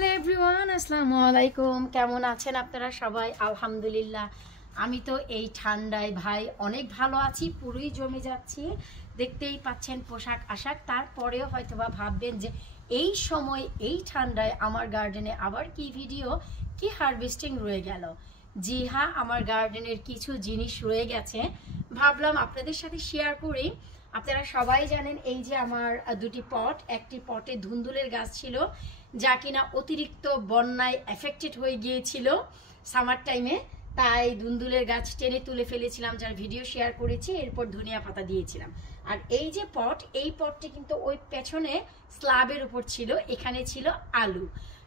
Hello everyone, আসসালামু আলাইকুম। কেমন আছেন আপনারা সবাই? আলহামদুলিল্লাহ, আমি তো এই ঠান্ডায় ভাই অনেক ভালো আছি, পুরোই জমে যাচ্ছি। দেখতেই পাচ্ছেন পোশাক আশাক। তারপরেও হয়তোবা ভাববেন যে এই সময় এই ঠান্ডায় আমার গার্ডেনে আবার কি ভিডিও, কি হারভেস্টিং রয়ে গেল। জি হ্যাঁ, আমার গার্ডেনের কিছু জিনিস রয়ে গেছে, ভাবলাম আপনাদের সাথে শেয়ার করি। আপনারা সবাই জানেন এই যে আমার দুটি পট, একটি পটে ধুন্দুলের গাছ ছিল যা কিনা অতিরিক্ত বন্যায় এফেক্টেড হয়ে গিয়েছিল সামার টাইমে, তাই ধুন্দুলের গাছ টেনে তুলে ফেলেছিলাম, যার ভিডিও শেয়ার করেছি। এরপর ধনিয়া পাতা দিয়েছিলাম। আর এই যে পট, এই পটটি কিন্তু ওই পেছনে স্ল্যাবের উপর ছিল, এখানে ছিল আলু।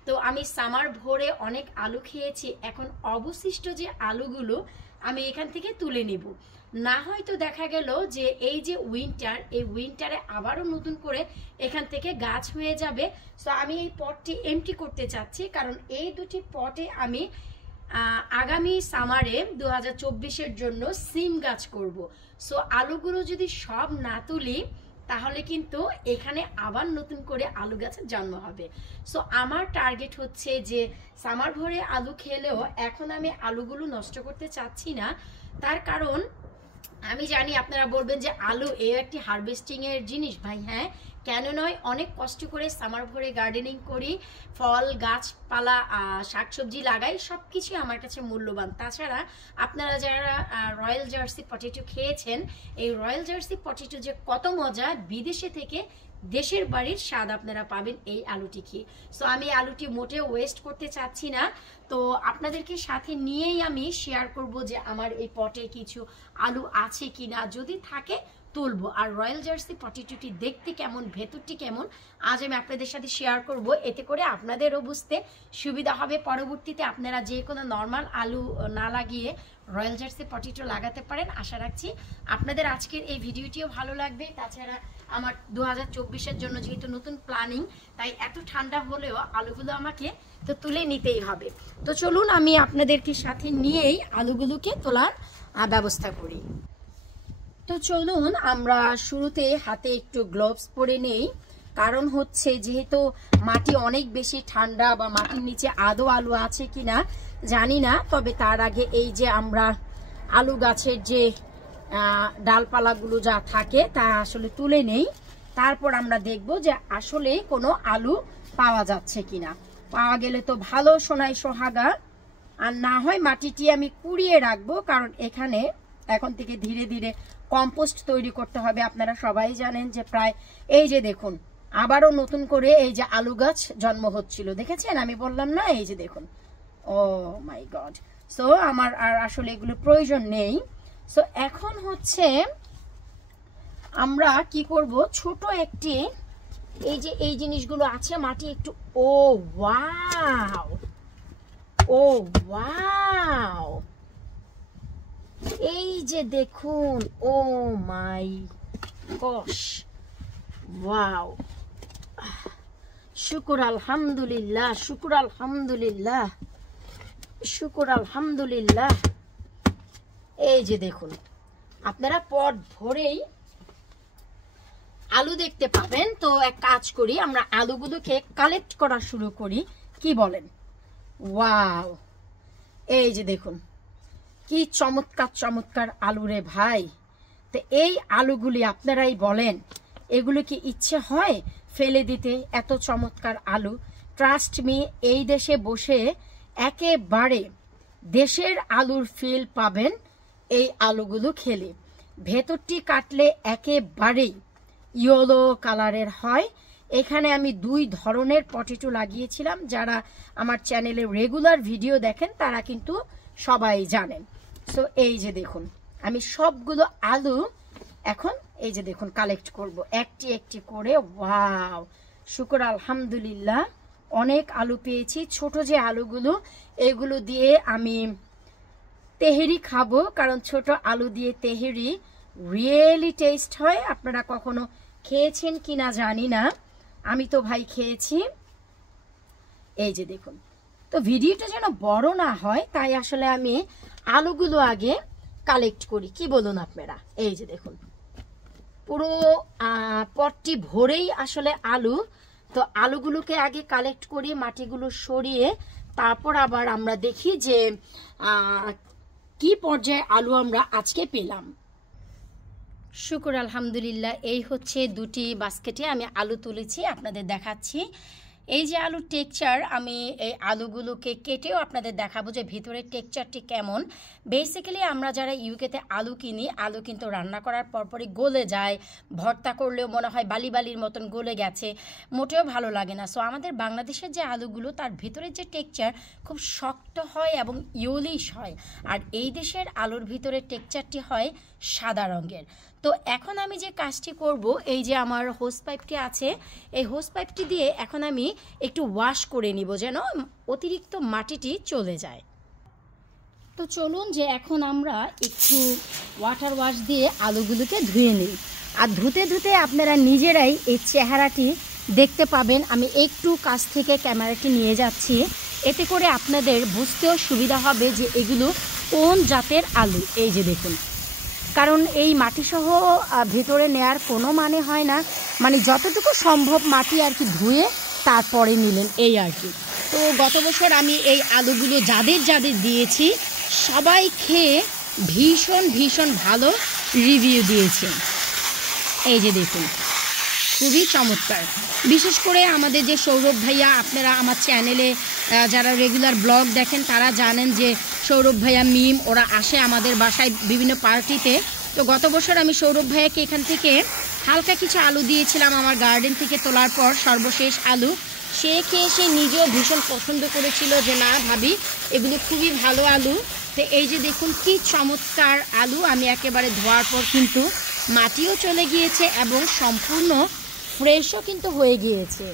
তো আমি সামার ভরে অনেক আলু খেয়েছি, এখন অবশিষ্ট যে আলুগুলো আমি এখান থেকে তুলে নেব। না হয়তো দেখা গেল যে এই যে উইন্টার, এই উইন্টারে আবারও নতুন করে এখান থেকে গাছ হয়ে যাবে। সো আমি এই পটটি এমটি করতে চাচ্ছি, কারণ এই দুটি পটে আমি আগামী সামারে 2024-এর জন্য সিম গাছ করব। সো আলুগুলো যদি সব না তুলি তাহলে কিন্তু এখানে আবার নতুন করে আলু গাছের জন্ম হবে। সো আমার টার্গেট হচ্ছে যে সামার ভরে আলু খেলেও এখন আমি আলুগুলো নষ্ট করতে চাচ্ছি না। তার কারণ আমি জানি আপনারা বলবেন যে আলু এই একটি হারভেস্টিং এর জিনিস। ভাই হ্যাঁ, কেন নয়, অনেক কষ্ট করে সামার ভরে গার্ডেনিং করি, ফল গাছপালা শাকসবজি লাগাই, সব কিছুই আমার কাছে মূল্যবান। তাছাড়া আপনারা যারা রয়্যাল জার্সি পটেটো খেয়েছেন, এই রয়্যাল জার্সি পটেটো যে কত মজা, বিদেশে থেকে দেশের বাড়ির স্বাদ আপনারা পাবেন এই আলুটি খেয়ে। সো আমি আলুটি মোটেও ওয়েস্ট করতে চাচ্ছি না। তো আপনাদেরকে সাথে নিয়েই আমি শেয়ার করব যে আমার এই পটে কিছু আলু আছে কিনা, যদি থাকে তুলবো। আর রয়্যাল জার্সি পটেটোটি দেখতে কেমন, ভেতরটি কেমন, আজ আমি আপনাদের সাথে শেয়ার করব। এতে করে আপনাদেরও বুঝতে সুবিধা হবে। পরবর্তীতে আপনারা যে কোনো নর্মাল আলু না লাগিয়ে রয়্যাল জার্সি পটেটো লাগাতে পারেন। আশা রাখছি আপনাদের আজকের এই ভিডিওটিও ভালো লাগবে। তাছাড়া আমার 2024-এর জন্য যেহেতু নতুন প্ল্যানিং, তাই এত ঠান্ডা হলেও আলুগুলো আমাকে তো তুলে নিতেই হবে। তো চলুন আমি আপনাদেরকে সাথে নিয়েই আলুগুলোকে তোলার ব্যবস্থা করি। তো চলুন আমরা শুরুতে হাতে একটু গ্লোভস পরে নেই, কারণ হচ্ছে যেহেতু মাটি অনেক বেশি ঠান্ডা, বা মাটির নিচে আদৌ আলু আছে কিনা জানি না। তবে তার আগে এই যে আমরা আলু গাছের যে ডালপালাগুলো যা থাকে তা আসলে তুলে নেই, তারপর আমরা দেখব যে আসলে কোনো আলু পাওয়া যাচ্ছে কিনা। পাওয়া গেলে তো ভালো, সোনাই সোহাগা। আর না হয় মাটিটি আমি কুড়িয়ে রাখবো, কারণ এখানে এখন থেকে ধীরে ধীরে কম্পোস্ট তৈরি করতে হবে। আপনারা সবাই জানেন যে প্রায় এই যে দেখুন আবারও নতুন করে এই যে আলু গাছ জন্ম হচ্ছিল, দেখেছেন? আমি বললাম না, এই যে দেখুন। ও মাই গড। সো আমার আর আসলে এগুলো প্রয়োজন নেই। সো এখন হচ্ছে আমরা কি করব, ছোট একটি এই যে এই জিনিসগুলো আছে মাটি একটু, ও ওয়াও, ও ওয়াও, এই যে দেখুন, ও মাই গশ, ওয়াও, শুকুর আলহামদুলিল্লাহ, শুকুর আলহামদুলিল্লাহ, শুকুর আলহামদুলিল্লাহ। এই যে দেখুন, আপনারা পট ভরেই আলু দেখতে পাবেন। তো এক কাজ করি, আমরা আলুগুলোকে কালেক্ট করা শুরু করি, কি বলেন? ওয়াও, এই যে দেখুন কি চমৎকার চমৎকার আলু রে ভাই। তো এই আলুগুলি আপনারাই বলেন, এগুলো কি ইচ্ছে হয় ফেলে দিতে? এত চমৎকার আলু, ট্রাস্ট মি, এই দেশে বসে একেবারে দেশের আলুর ফিল পাবেন এই আলুগুলো খেলে। ভেতরটি কাটলে একেবারেই ইয়েলো কালারের হয়। এখানে আমি দুই ধরনের পটেটো লাগিয়েছিলাম, যারা আমার চ্যানেলে রেগুলার ভিডিও দেখেন তারা কিন্তু সবাই জানেন। সো এই যে দেখুন, আমি সবগুলো আলু এখন এই যে দেখুন কালেক্ট করব একটি একটি করে। ওয়াও, শুকর আলহামদুলিল্লাহ, অনেক আলু পেয়েছি। ছোট যে আলুগুলো, এগুলো দিয়ে আমি তেহেরি খাবো, কারণ ছোট আলু দিয়ে তেহেরি রিয়েলি টেস্ট হয়। আপনারা কখনো খেয়েছেন কিনা জানি না, আমি তো ভাই খেয়েছি। এই যে দেখুন, তো ভিডিওটা যেন বড় না হয় তাই আসলে আমি আলুগুলো আগে কালেক্ট করি, কি বলুন আপনারা? এই যে দেখুন পুরো পটটি ভরেই আসলে আলু, তো আলুগুলোকে আগে কালেক্ট করি, মাটিগুলো সরিয়ে তারপর আবার আমরা দেখি যে কি পর্যায়ে আলু আমরা আজকে পেলাম। শুকর আলহামদুলিল্লাহ, এই হচ্ছে দুটি বাস্কেটে আমি আলু তুলেছি, আপনাদের দেখাচ্ছি। এই যে আলুর টেক্সচার, আমি এই আলুগুলোকে কেটেও আপনাদের দেখাবো যে ভিতরের টেক্সচারটি কেমন। বেসিক্যালি আমরা যারা ইউকেতে আলু কিনি, আলু কিন্তু রান্না করার পরপরই গলে যায়, ভর্তা করলেও মনে হয় বালি বালির মতন গলে গেছে, মোটেও ভালো লাগে না। সো আমাদের বাংলাদেশের যে আলুগুলো, তার ভিতরের যে টেক্সচার খুব শক্ত হয় এবং ইউলিশ হয়, আর এই দেশের আলুর ভিতরের টেক্সচারটি হয় সাদা রঙের। তো এখন আমি যে কাজটি করব, এই যে আমার হোস পাইপটি আছে, এই হোস পাইপটি দিয়ে এখন আমি একটু ওয়াশ করে নিব যেন অতিরিক্ত মাটিটি চলে যায়। তো চলুন যে এখন আমরা একটু ওয়াটার ওয়াশ দিয়ে আলুগুলোকে ধুয়ে নিই, আর ধুতে ধুতে আপনারা নিজেরাই এই চেহারাটি দেখতে পাবেন। আমি একটু কাছ থেকে ক্যামেরাটি নিয়ে যাচ্ছি, এতে করে আপনাদের বুঝতেও সুবিধা হবে যে এগুলো কোন জাতের আলু। এই যে দেখুন, কারণ এই মাটিসহ ভিতরে নেয়ার কোনো মানে হয় না, মানে যতটুকু সম্ভব মাটি আর কি ধুয়ে তারপরে নিলেন, এই আর কি। তো গত বছর আমি এই আলুগুলো যাদের যাদের দিয়েছি সবাই খেয়ে ভীষণ ভীষণ ভালো রিভিউ দিয়েছে। এই যে দেখুন, খুবই চমৎকার। বিশেষ করে আমাদের যে সৌরভ ভাইয়া, আপনারা আমার চ্যানেলে যারা রেগুলার ব্লগ দেখেন তারা জানেন যে সৌরভ ভাইয়া, মিম, ওরা আসে আমাদের বাসায় বিভিন্ন পার্টিতে। তো গত বছর আমি সৌরভ ভাইয়াকে এখান থেকে হালকা কিছু আলু দিয়েছিলাম আমার গার্ডেন থেকে তোলার পর, সর্বশেষ আলু। সে খেয়ে সে নিজেও ভীষণ পছন্দ করেছিল যে না ভাবি, এগুলো খুবই ভালো আলু। তো এই যে দেখুন কি চমৎকার আলু, আমি একেবারে ধোয়ার পর কিন্তু মাটিও চলে গিয়েছে এবং সম্পূর্ণ ফ্রেশও কিন্তু হয়ে গিয়েছে।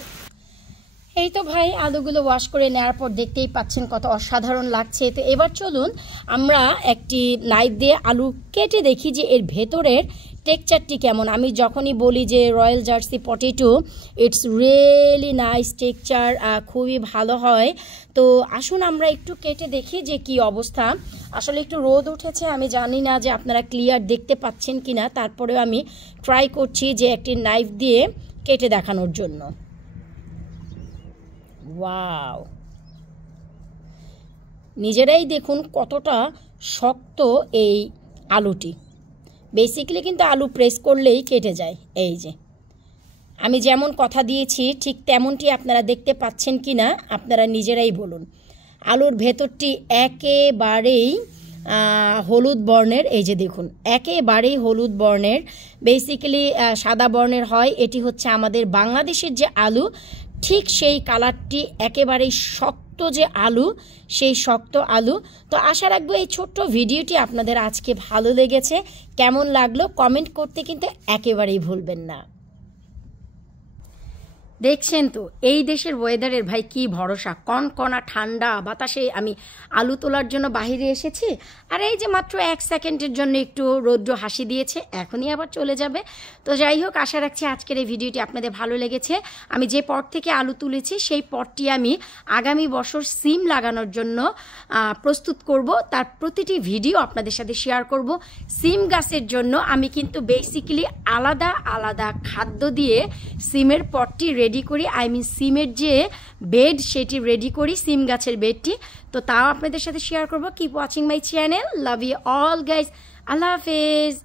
এই তো ভাই, আলুগুলো ওয়াশ করে নেওয়ার পর দেখতেই পাচ্ছেন কত অসাধারণ লাগছে। তো এবার চলুন আমরা একটি নাইফ দিয়ে আলু কেটে দেখি যে এর ভেতরের টেক্সচারটি কেমন। আমি যখনই বলি যে royal jersey potato, it's really nice texture, খুবই ভালো হয়। তো আসুন আমরা একটু কেটে দেখি যে কি অবস্থা। আসলে একটু রোদ উঠেছে, আমি জানি না যে আপনারা ক্লিয়ার দেখতে পাচ্ছেন কিনা, তারপরেও আমি ট্রাই করছি যে একটি নাইফ দিয়ে কেটে দেখানোর জন্য। ওয়াও, নিজেরাই দেখুন কতটা শক্ত এই আলুটি। বেসিক্যালি কিন্তু আলু প্রেস করলেই কেটে যায়। এই যে আমি যেমন কথা দিয়েছি ঠিক তেমনটি আপনারা দেখতে পাচ্ছেন কি না আপনারা নিজেরাই বলুন। আলুর ভেতরটি একেবারেই হলুদ বর্ণের, এই যে দেখুন একেবারেই হলুদ বর্ণের, বেসিক্যালি সাদা বর্ণের হয়। এটি হচ্ছে আমাদের বাংলাদেশের যে আলু, ঠিক সেই কালারটি, একেবারেই শক্ত যে আলু, সেই শক্ত আলু। তো আশা রাখবো এই ছোট্ট ভিডিওটি আপনাদের আজকে ভালো লেগেছে। কেমন লাগলো কমেন্ট করতে কিন্তু একেবারেই ভুলবেন না। দেখছেন তো এই দেশের ওয়েদারের ভাই কি ভরসা, কনকনা ঠান্ডা বাতাসে আমি আলু তোলার জন্য বাহিরে এসেছি, আর এই যে মাত্র 1 সেকেন্ডের জন্য একটু রৌদ্র হাসি দিয়েছে, এখনই আবার চলে যাবে। তো যাই হোক, আশা রাখছি আজকের এই ভিডিওটি আপনাদের ভালো লেগেছে। আমি যে পট থেকে আলু তুলেছি সেই পটটি আমি আগামী বছর সিম লাগানোর জন্য প্রস্তুত করব, তার প্রতিটি ভিডিও আপনাদের সাথে শেয়ার করব। সিম গাছের জন্য আমি কিন্তু বেসিক্যালি আলাদা আলাদা খাদ্য দিয়ে সিমের পটটি রেডি করি, সিমের যে বেড সেটি রেডি করি, সিম গাছের বেডটি। তো তাও আপনাদের সাথে শেয়ার করব। Keep watching my channel, love you all guys, আল্লাহ হাফেজ।